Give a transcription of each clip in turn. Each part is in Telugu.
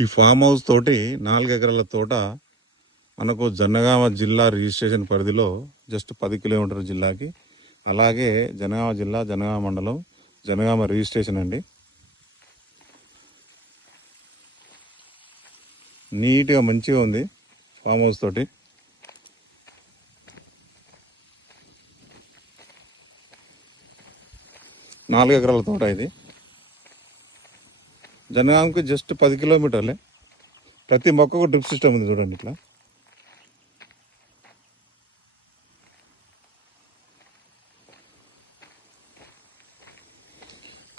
ఈ ఫామ్ హౌస్ తోటి 4 ఎకరాల తోట మనకు జనగామ జిల్లా రిజిస్ట్రేషన్ పరిధిలో జస్ట్ 10 కిలోమీటర్ జిల్లాకి, అలాగే జనగామ జిల్లా జనగామ మండలం జనగామ రిజిస్ట్రేషన్ అండి. నీట్గా మంచిగా ఉంది ఫామ్ హౌస్ తోటి. నాలుగు ఎకరాల తోట ఇది. జనగామకి జస్ట్ 10 కిలోమీటర్లే. ప్రతి మొక్కకు డ్రిప్ సిస్టమ్ ఉంది చూడండి. ఇట్లా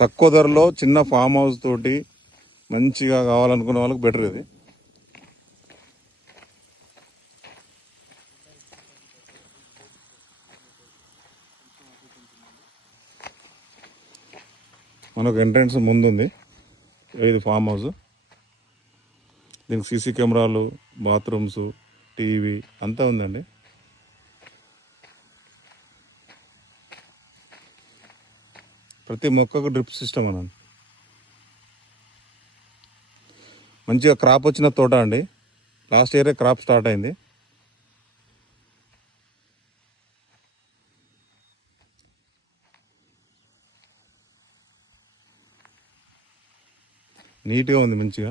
తక్కువ ధరలో చిన్న ఫామ్ హౌస్ తోటి మంచిగా కావాలనుకున్న వాళ్ళకి బెటర్ ఇది. మనకు ఎంట్రన్స్ ముందుంది ఇది ఫామ్ హౌస్. దీనికి సీసీ కెమెరాలు, బాత్రూమ్స్, టీవీ అంతా ఉందండి. ప్రతి మొక్కకు డ్రిప్ సిస్టమ్ అనండి. మంచిగా క్రాప్ వచ్చిన తోట అండి. లాస్ట్ ఇయరే క్రాప్ స్టార్ట్ అయింది. నీట్గా ఉంది మంచిగా.